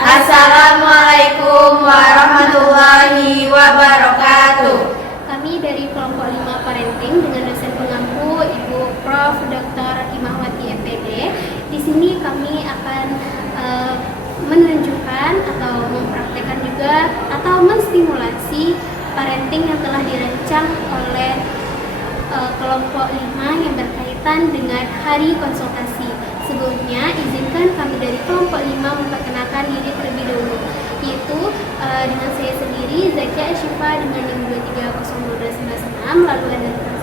Assalamualaikum warahmatullahi wabarakatuh. Kami dari kelompok 5 parenting dengan dosen pengampu Ibu Prof. Dr. Imahwati MPD. Di sini kami akan menunjukkan atau mempraktekkan juga atau menstimulasi parenting yang telah dirancang oleh kelompok 5 yang berkaitan dengan hari konsultasi. Sebelumnya, izinkan kami dari kelompok 5 memperkenalkan diri terlebih dahulu, yaitu dengan saya sendiri, Zakia Ashifa dengan NIM 23021296, lalu ada rekan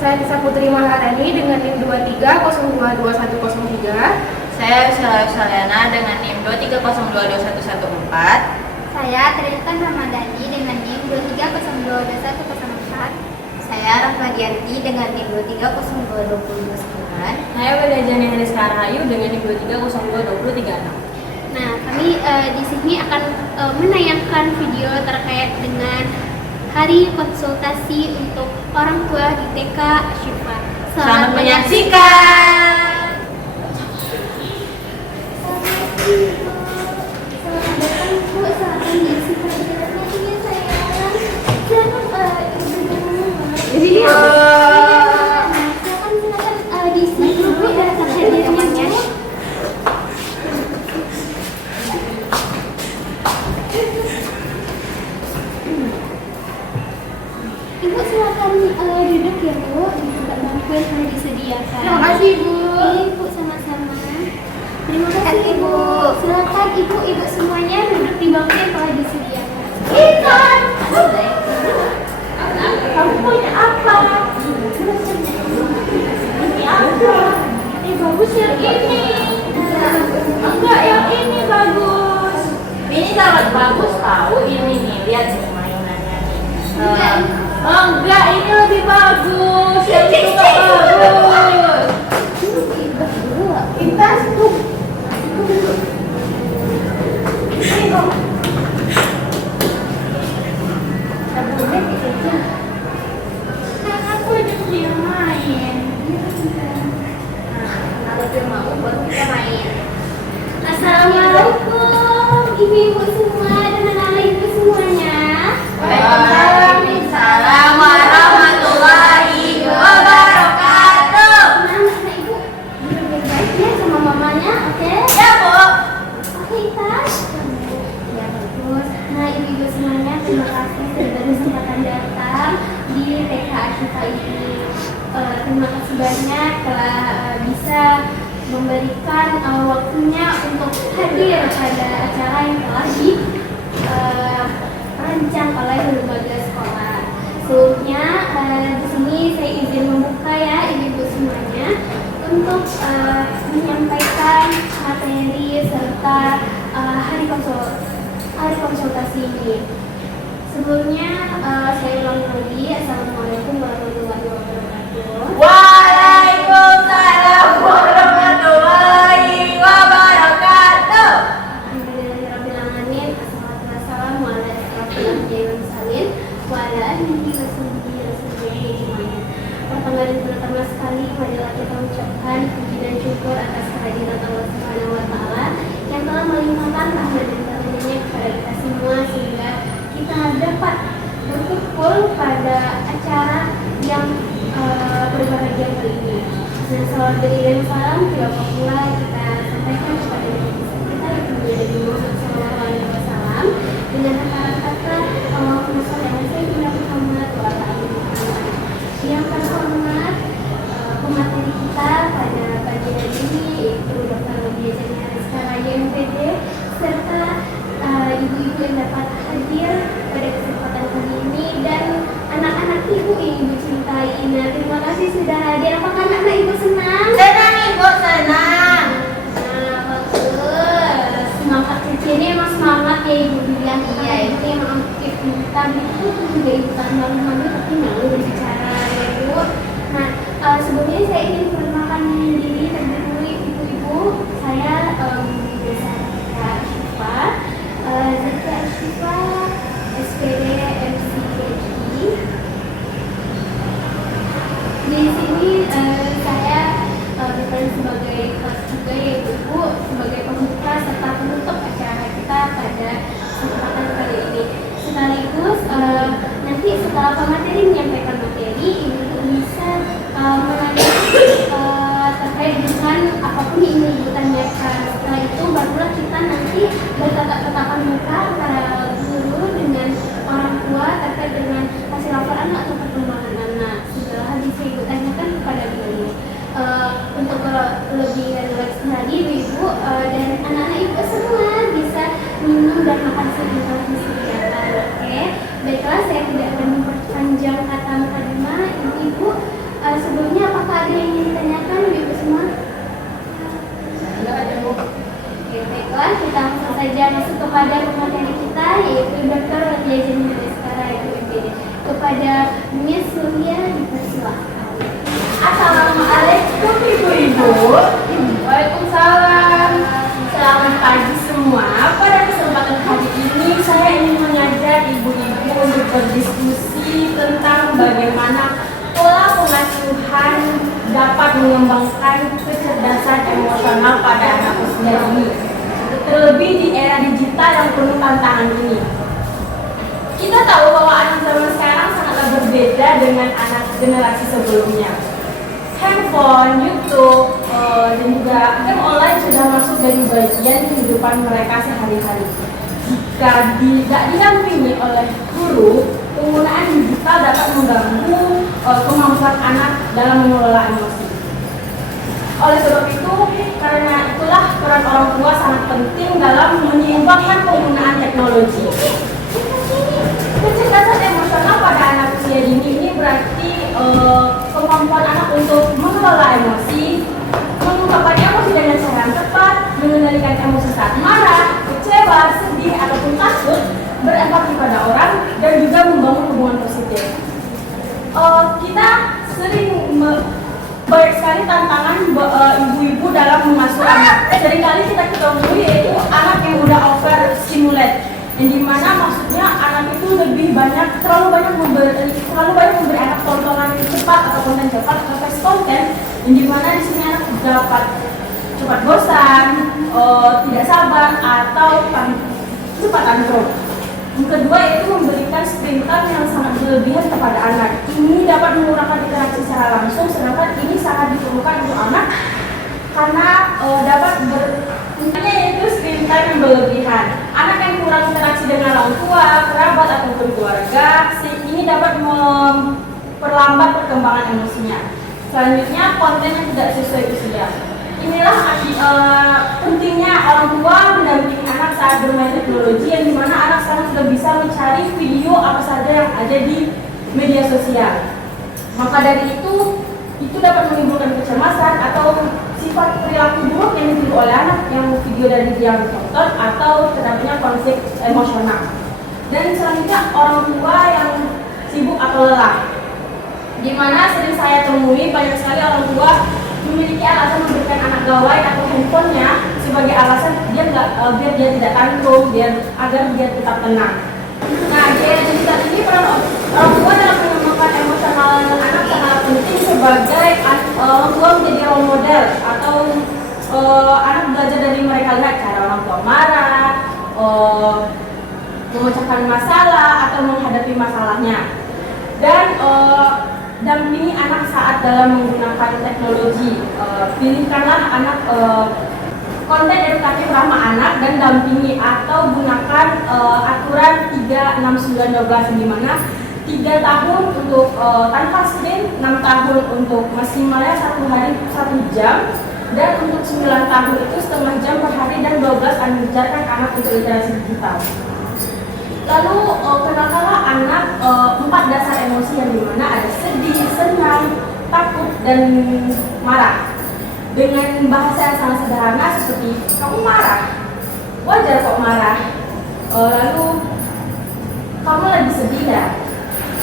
saya Nisa Putri Maharani dengan NIM 23022103. Saya Saliana dengan NIM 23022114. Saya Trinkan Ramadhani dengan NIM 23022104. Saya Rahmadianti dengan NIM 23022029. Saya Wedajani Hariska Rahayu dengan NIM 23022036. Nah, kami di sini akan menayangkan video terkait dengan hari konsultasi untuk orang tua di TK Ashifa. Selamat menyaksikan. Ibu silakan duduk ya Bu, di tempat bangkuan yang disediakan. Terima kasih Bu. Ibu sama-sama. Terima kasih Ibu. Silakan ibu-ibu semuanya duduk di bangku yang telah disediakan. Ikan. Kamu punya apa? Ini apa? Ini bagus yang ini. Enggak, yang ini bagus. Ini sangat bagus tahu ini nih. Lihat nih mainannya nih. Enggak, ini lebih bagus. Yang itu bagus. Intas tuh. Aku ajak dia main. Kalau dia mau, baru kita main. Assalamualaikum ibu-ibu semua dan anak-anak ibu semuanya. Waalaikumsalam warahmatullahi wabarakatuh. Anak-anak ibu baik-baik ya sama mamanya, oke? Ya Bu. Oke, Itas. Ya, bagus. Nah, ibu-ibu semuanya, terima kasih sudah berkesempatan datang di TK Ashifa ini. Terima kasih banyak telah bisa memberikan waktunya untuk hadir pada acara yang telah dirancang oleh lembaga sekolah. Sebelumnya, di sini saya izin membuka ya ibu-ibu semuanya untuk menyampaikan materi serta hari konsultasi ini. Sebelumnya saya ulangi lagi, Assalamualaikum warahmatullahi wabarakatuh. Waalaikumsalam warahmatullahi wabarakatuh. Alhamdulillahirrahmanirrahim. Assalamualaikum warahmatullahi wabarakatuh. Pertama dan terutama sekali, marilah kita ucapkan puji dan syukur atas kehadiran Allah Subhanahu wa Ta'ala yang telah melimpahkan rahmat dan karunia kepada kita semua sehingga kita dapat berkumpul pada acara yang berbahagia kali ini. Nah, salawat dan salam tidak pula kita sampaikan kepada kita yang menjadi Muhammad Sallallahu Alaihi Wasallam dengan kata-kata Allahumma sholli ala sayyidina Muhammad wa ala ali Muhammad. Yang terhormat pemateri kita pada pagi hari ini yaitu Dr. Wedajani Hariska Rahayu MPD serta ibu-ibu yang dapat hadir pada kesempatan kali ini dan anak-anak ibu yang ibu cintai. Nah, terima kasih sudah hadir. Apakah anak-anak ibu senang? Senang Ibu, senang. Nah, bagus. Semangat kecil ini emang semangat ya ibu bilang. Iya, itu emang aktif. Tadi itu juga ibu kan malu-malu tapi malu berbicara ya ibu. Nah, sebelumnya saya ingin perkenalkan diri terlebih dahulu ibu-ibu. Saya di desa Ashifa. Zakia Ashifa, SPD MCPHD. Di sini saya bukan sebagai host juga ya Ibu, sebagai pembuka serta penutup acara kita setelah pemateri menyampaikan materi, ibu bisa menanyakan terkait dengan apapun yang ingin ibu tanyakan. Setelah itu barulah kita nanti bertatap-tatapan muka antara guru dengan orang tua terkait dengan hasil lapor anak atau perkembangan anak. Setelah bisa ibu tanyakan kepada guru. Untuk lebih rileks lagi, ibu dan anak-anak ibu semua bisa minum dan makan seputar disediakan. Oke, baiklah, saya tidak akan memperpanjang kata mukadimah. Ibu, sebelumnya apakah ada yang ingin ditanyakan ibu semua? Tidak ada, Bu. Oke, baiklah, kita langsung saja masuk kepada materi kita, yaitu Dr. Lia Jenny sekarang yaitu kepada Miss Surya dipersilakan. Assalamualaikum ibu-ibu. Waalaikumsalam. Selamat pagi semua. Pada kesempatan hari ini saya ingin mengajak ibu-ibu untuk berdiskusi tentang bagaimana pola pengasuhan dapat mengembangkan kecerdasan emosional pada anak usia dini. Terlebih di era digital yang penuh tantangan ini. Kita tahu bahwa anak zaman sekarang sangatlah berbeda dengan anak generasi sebelumnya. Handphone, YouTube, dan juga game online sudah masuk dari bagian kehidupan mereka sehari-hari. Jika tidak didampingi oleh guru, penggunaan digital dapat mengganggu kemampuan anak dalam mengelola emosi. Oleh sebab itu, karena itulah peran orang tua sangat penting dalam menyeimbangkan penggunaan teknologi. Kecerdasan emosional pada anak usia dini ini berarti kemampuan anak untuk mengelola emosi, mengungkapkan emosi dengan cara yang tepat, mengendalikan emosi saat marah, kecewa, sedih, ataupun takut, berempati pada orang, dan juga membangun hubungan positif. Kita sering banyak sekali tantangan ibu-ibu dalam mengasuh anak. Seringkali kita ketemui yaitu anak yang udah overstimulate, yang dimana maksudnya anak itu terlalu banyak memberi anak tontonan cepat atau konten cepat atau fast konten, yang dimana di sini anak dapat cepat bosan, tidak sabar atau cepat tantrum. Yang kedua yaitu memberikan screen time yang sangat berlebihan kepada anak. Ini dapat mengurangi interaksi secara langsung, sedangkan ini sangat diperlukan untuk anak karena dapat yaitu screen time yang berlebihan. Anak yang kurang interaksi dengan orang tua, kerabat ataupun keluarga, ini dapat memperlambat perkembangan emosinya. Selanjutnya, konten yang tidak sesuai usia. Inilah pentingnya orang tua mendampingi anak saat bermain teknologi, yang dimana anak sekarang sudah bisa mencari video apa saja yang ada di media sosial. Maka dari itu dapat menimbulkan kecemasan atau sifat perilaku buruk yang ditiru oleh anak yang video dari dia ditonton atau terjadinya konflik emosional. Dan selanjutnya orang tua yang sibuk atau lelah, di mana sering saya temui banyak sekali orang tua memiliki alasan memberikan anak gawai atau handphonenya sebagai alasan biar dia tidak tantrum, agar dia tetap tenang. Nah, di era digital ini peran orang tua dalam mengembangkan emosional anak sangat penting sebagai orang tua menjadi role model atau anak belajar dari mereka lihat cara orang tua marah, memecahkan masalah atau menghadapi masalahnya. Dan dampingi anak saat dalam menggunakan teknologi. Pilihkanlah anak konten edukatif ramah anak dan dampingi atau gunakan aturan 3-6-9-12, di mana 3 tahun untuk tanpa screen, 6 tahun untuk maksimalnya 1 hari 1 jam, dan untuk 9 tahun itu setengah jam per hari, dan 12 mengajarkan anak untuk literasi digital. Lalu kenalkanlah anak 4 dasar emosi, yang dimana ada sedih, senang, takut, dan marah. Dengan bahasa yang sangat sederhana seperti, kamu marah, wajar kok marah. Lalu, kamu lagi sedih ya?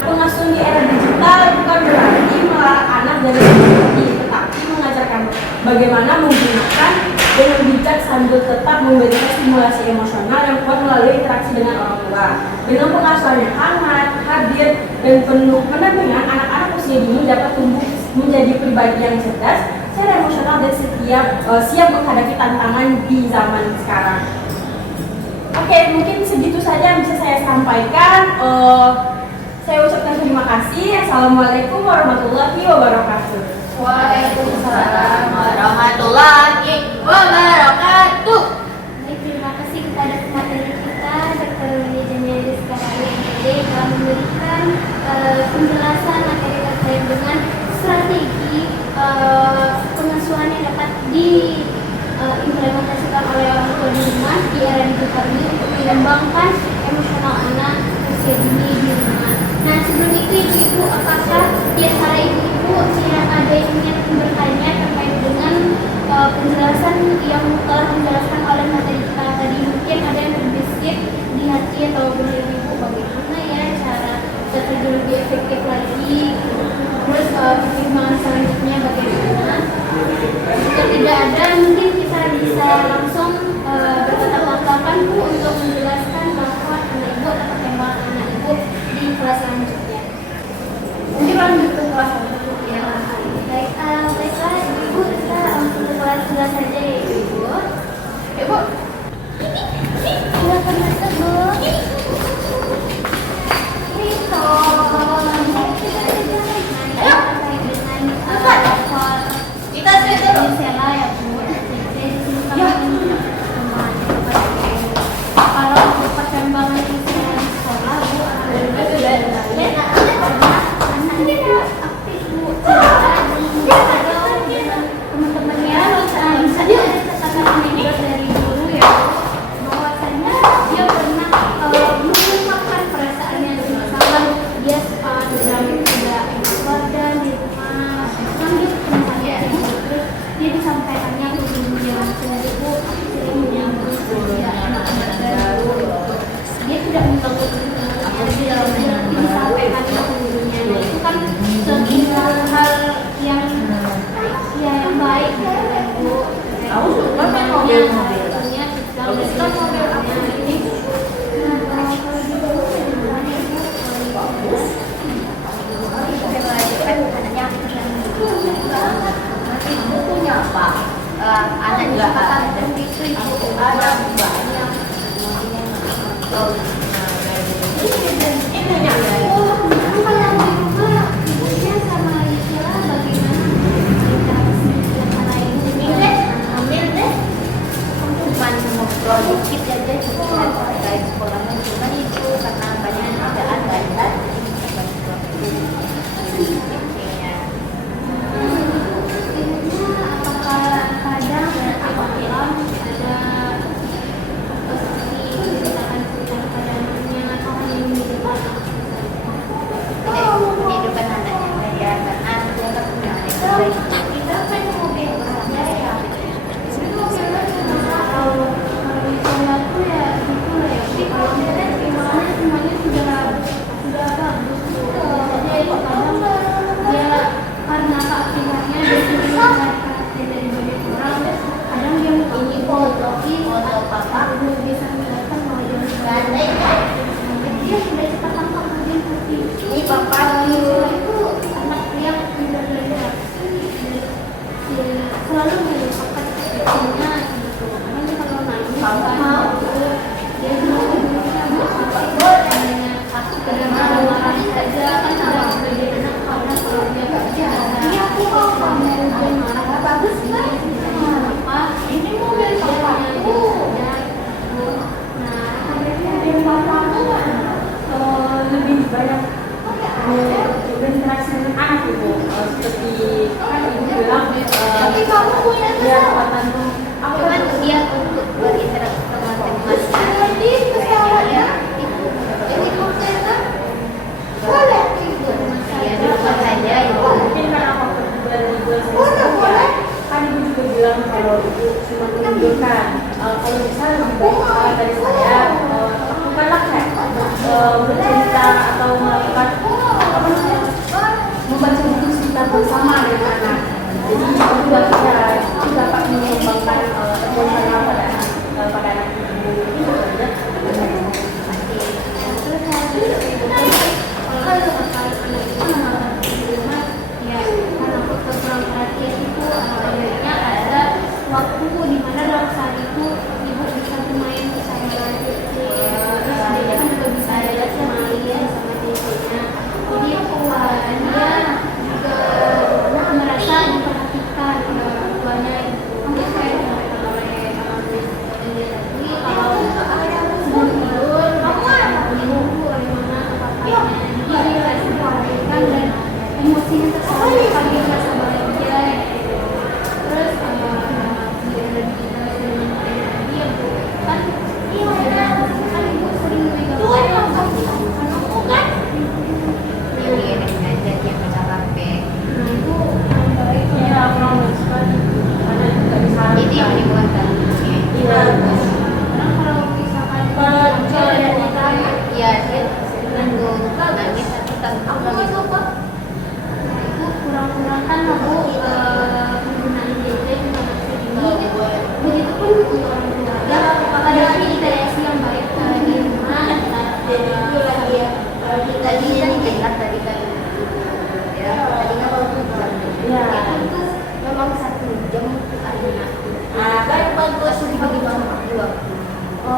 Pengasuhan di era digital bukan berarti melarang anak dari sedih, tetapi mengajarkan bagaimana menggunakan dengan bijak sambil tetap memberikan stimulasi emosional yang kuat melalui interaksi dengan orang tua. Dengan pengasuhan yang hangat, hadir, dan penuh pendampingan, anak-anak usia dini dapat tumbuh menjadi pribadi yang cerdas, secara emosional, dan siap menghadapi tantangan di zaman sekarang. Oke, mungkin segitu saja yang bisa saya sampaikan. Saya ucapkan terima kasih. Assalamualaikum warahmatullahi wabarakatuh. Waalaikumsalam warahmatullahi wabarakatuh. Baik, terima kasih kepada pemateri kita, Dr. Wijaya Rizka MD telah memberikan penjelasan materi terkait dengan strategi pengasuhan yang dapat diimplementasikan oleh orang tua di rumah di era digital ini untuk mengembangkan emosional anak usia dini di rumah. Nah, sebelum itu ibu-ibu, apakah di antara ibu-ibu yang ada yang ingin bertanya terkait dengan penjelasan yang telah dijelaskan oleh materi kita tadi? Mungkin ada yang terbesit di hati atau benar ibu bagaimana ya cara strategi lebih efektif lagi, terus pertimbangan selanjutnya bagaimana? Jika tidak ada, mungkin kita bisa langsung bertatap langsung Bu untuk menjelaskan bahwa anak ibu atau perkembangan anak ibu di kelas selanjutnya. Mungkin lanjut ke kelas satu ya. Baiklah ibu, kita langsung ke kelas 11 saja ya ibu. Ibu, silakan masuk Bu. Rito. Kita cek dulu. Sela ya Bu. Kalau untuk perkembangan di sekolah Bu, anaknya aktif Bu. Teman-temannya bisa katakan juga dari guru ya, bahwasanya dia pernah mengungkapkan perasaannya misalkan dia sedang tidak enak badan di rumah, nangis terus dia disampaikannya ke gurunya, Bu sering menyambut dia enak badan, dia tidak mengganggu gurunya, dia disampaikan ke gurunya. Nah, itu kan sebuah hal yang baik gitu kan Bu. Tahu suka kan mobil-mobil. Kalau kita mobil apa ini? Bukunya apa? Anak juga ada banyak. Ini produktif aja juga terkait sekolahnya cuma itu karena banyak pekerjaan banyak apakah kadang ada posisi ceritakan pada anaknya atau hanya kehidupan anaknya ya karena dia kan punya anak kita kan mobil saja ya aku ya gitu lah ya. Jadi kalau misalnya gimana semuanya sudah bagus tuh. Jadi kadang dia karena keaktifannya dia sendiri perhatian dari banyak orang. Kadang dia ini foto papa belum bisa menjelaskan mau jalan. Dia sudah cepat tangkap bagian hati. ini papa Itu anak yang tidak belajar. Selalu melupakan kecilnya gitu. Makanya kalau nangis dia aku marah-marah saja kan tidak menjadi anak karena kalau dia kerja aku mau kamu marah bagus kan apa ini mobil papaku nah mobil papaku Lebih banyak berinteraksi dengan anak ibu, seperti kan ibu bilang tapi kamu punya dia kekuatan tuh aku kan dia untuk berinteraksi sama teman-teman jadi kesalahannya ini mobilnya boleh ikut ya lupa saja ibu mungkin karena waktu bulan saya kan ibu juga bilang kalau ibu cuma menunjukkan kalau misalnya lebih baik dari saya lakukanlah kayak bercerita atau melakukan apa namanya membaca buku cerita bersama dengan anak. Jadi itu juga kita dapat mengembangkan emosional pada anak ibu itu saja. Waktu di mana dalam saat itu ibu bisa bermain bersama anak kecil, terus dia kan juga bisa main sama temennya.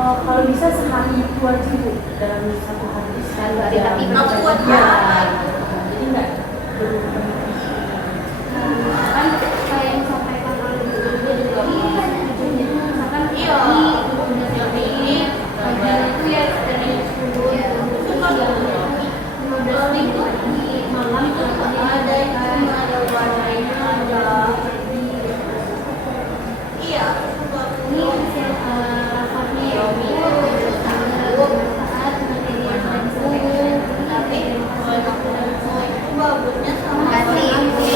kalau bisa sehari itu aja Bu, dalam satu hari sekali. Tapi nggak kuat ya. banget. Jadi nggak berubah. Kan kayak yang disampaikan oleh Bu Ibu tadi kan tujuannya misalkan Iya. udah ini bagian itu ya dari 10 ya terus yang 15 ribu di malam Ada yang ada warnanya ada. Iya. ini hasil raportnya ya itu sangat bermanfaat materi yang telah disampaikan Tapi tadi. bagusnya sama. Makasih Ibu.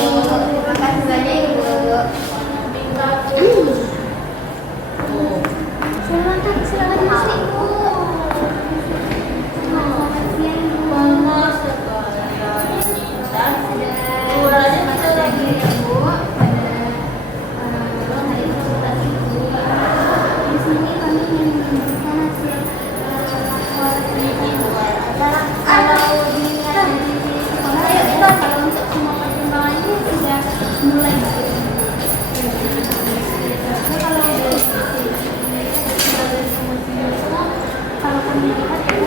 Makasih banyak Ibu. Silakan Mas Ibu. Selamat siang Ibu. Panas sekali. Dan suaranya Selamat pagi Ibu. Pada hari konsultasi Ibu. Di sini kami ingin menunjukkan hasil rapor penelitian. Kalau dilihat dari sekolah ya Bu, kalau untuk semua pertimbangannya sudah mulai baik. Kalau dari kalau kami lihat ya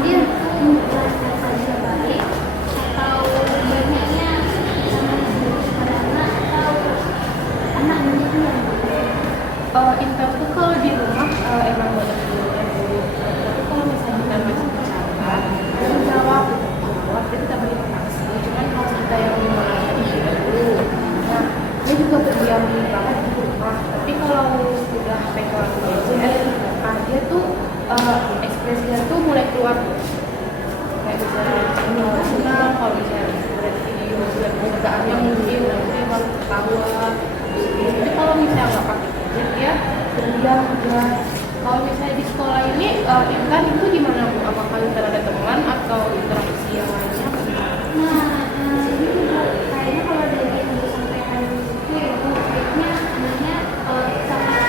dia menjelaskan saja baik atau banyaknya sama pada anak atau anak banyaknya Intel tuh kalau di rumah emang banyak dulu yang dulu. Tapi kalau misalnya kita masih bicara, kita jawab kita beri interaksi. Cuman kalau kita yang dimana tadi dulu, nah dia juga berdiam banget di rumah. Tapi kalau sudah pegang gadget, dia tuh ekspresinya tuh mulai keluar. Kayak misalnya senang, kalau misalnya lihat video, lihat pekerjaannya mungkin, nanti malu ketawa. Tapi kalau misalnya nggak pakai gadget ya berdiam aja. Kalau misalnya di sekolah ini Intan itu gimana Bu? Apakah Intan ada teman atau interaksi yang lainnya? Nah, ini juga kayaknya kalau dari yang disampaikan itu ya Bu, kayaknya anaknya sangat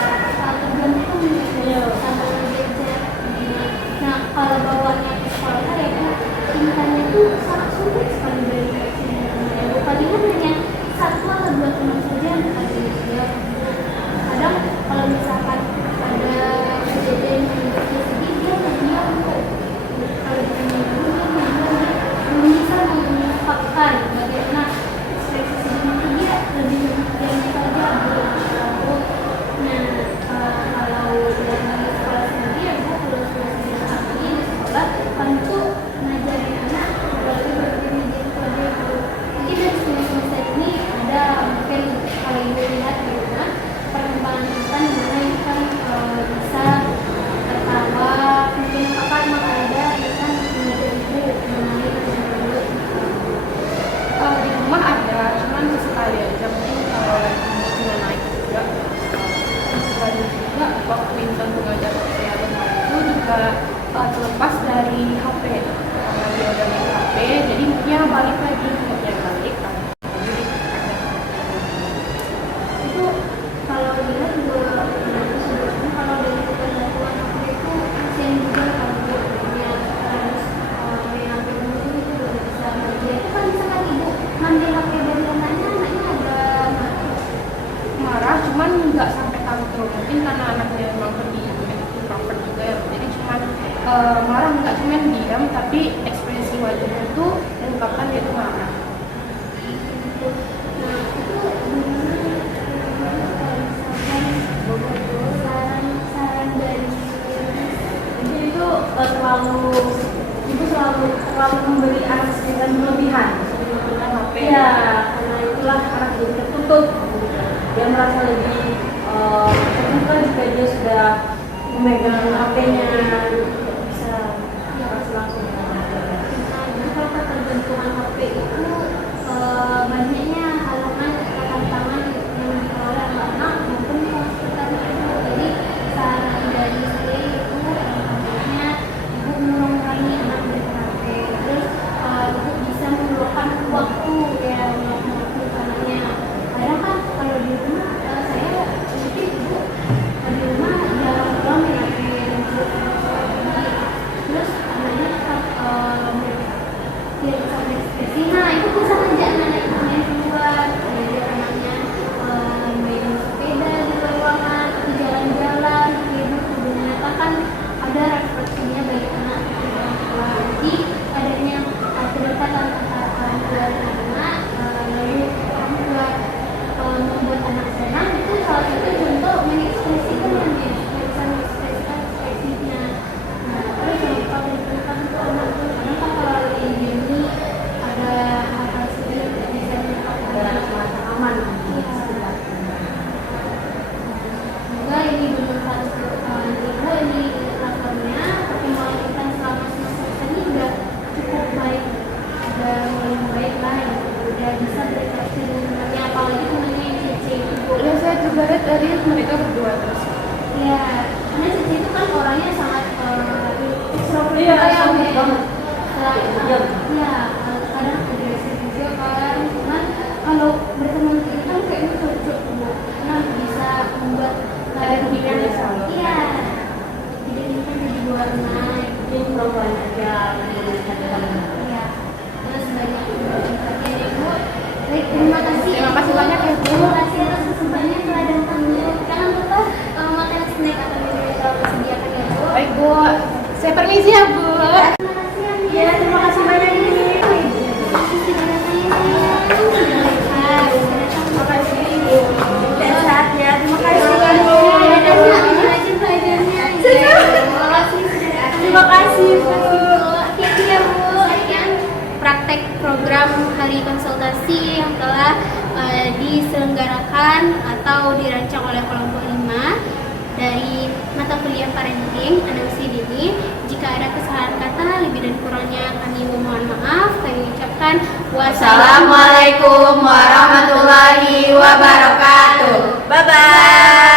tergantung sama gadget. Nah, kalau bawanya ke sekolah ya Bu, intannya itu sangat sulit sekali bereaksi dengan ya Bu. Palingan hanya 1 atau 2 teman saja yang tadi dia. Kadang kalau misalkan ada kejadian yang sedih dia terdiam kok. Kalau ditanya dulu dia belum bisa mengungkapkan bagaimana ekspresi sedihnya dia lebih diam saja belum tahu. Nah kalau dari sekolah sendiri ya Bu, kalau sudah kami di sekolah kami tuh ngajarin anak lebih berdiri diri saja Bu. Mungkin dari semester ini ada mungkin kalau Ibu lihat di rumah perkembangan Intan dimana Intan bisa tertawa, mungkin kakak emang ada Intan mengajar Ibu mengenai tersebut. Di rumah ada, cuman sesekali aja. Mungkin kalau lagi moodnya naik juga, sekali juga waktu Intan mengajar kesehatan itu juga terlepas dari HP. Karena dia udah main HP, jadi moodnya balik lagi, moodnya balik. Jadi ada. Itu kalau dilihat juga sebetulnya kalau dari ketentuan HP itu kasihan juga kalau dia harus main HP dulu itu juga bisa dia itu kan bisa kan Ibu ngambil HP dari anaknya ada Marah, cuman nggak sampai tantrum. Mungkin karena anaknya memang pergi introvert juga ya. Jadi cuman marah nggak cuman diam, tapi ekspresi wajahnya tuh mengungkapkan dia tuh marah. nah itu gimana kalau misalkan saran dari Jadi itu ibu selalu memberi anak sekitar berlebihan dengan HP. Ya, karena itulah anak jadi tertutup. Dia merasa lebih terbuka jika dia sudah memegang HP-nya, bisa langsung dengan HP. Jadi kalau ketergantungan HP itu banyaknya halangan atau tantangan yang dimiliki oleh anak maupun sekitarnya itu. Jadi saran dari saya itu tentunya Ibu mengurangi anak dari HP. Terus Ibu bisa meluangkan waktu ya untuk anaknya. Kadang kan kalau di rumah saya mungkin Ibu di rumah jarang pulang ya terus anaknya tetap dia bisa berekspresi. Nah itu bisa ngajak anak-anak ibarat dari mereka berdua terus. Ya, karena Cici itu kan orangnya sangat extrovert Iya, ya, sangat Mek. banget. Iya, kadang agresif juga kan. Cuman kalau berteman itu kan kayaknya cocok Bu. Karena bisa membuat Ada kepikiran yang sama. Iya. Jadi ini kan jadi warna. Ini perempuan aja melihat. Iya. Terus banyak perhatian ya Bu. Baik, terima kasih. Terima kasih banyak ya, Bu. Terima kasih atas kesempatannya telah datang Bu. Jangan lupa makan snack atau minum yang telah disediakan ya Bu. Baik Bu, saya permisi ya Bu. Terima kasih ya. Ya, terima kasih banyak ini. Terima kasih. Dan sehat ya, terima kasih. Terima kasih. Hati-hati ya Bu. Praktek program hari konsultasi yang telah diselenggarakan atau dirancang oleh kelompok 5 dari mata kuliah parenting Anda usia dini. Jika ada kesalahan kata, lebih dan kurangnya kami mohon maaf. Kami ucapkan Assalamualaikum warahmatullahi wabarakatuh. Bye bye.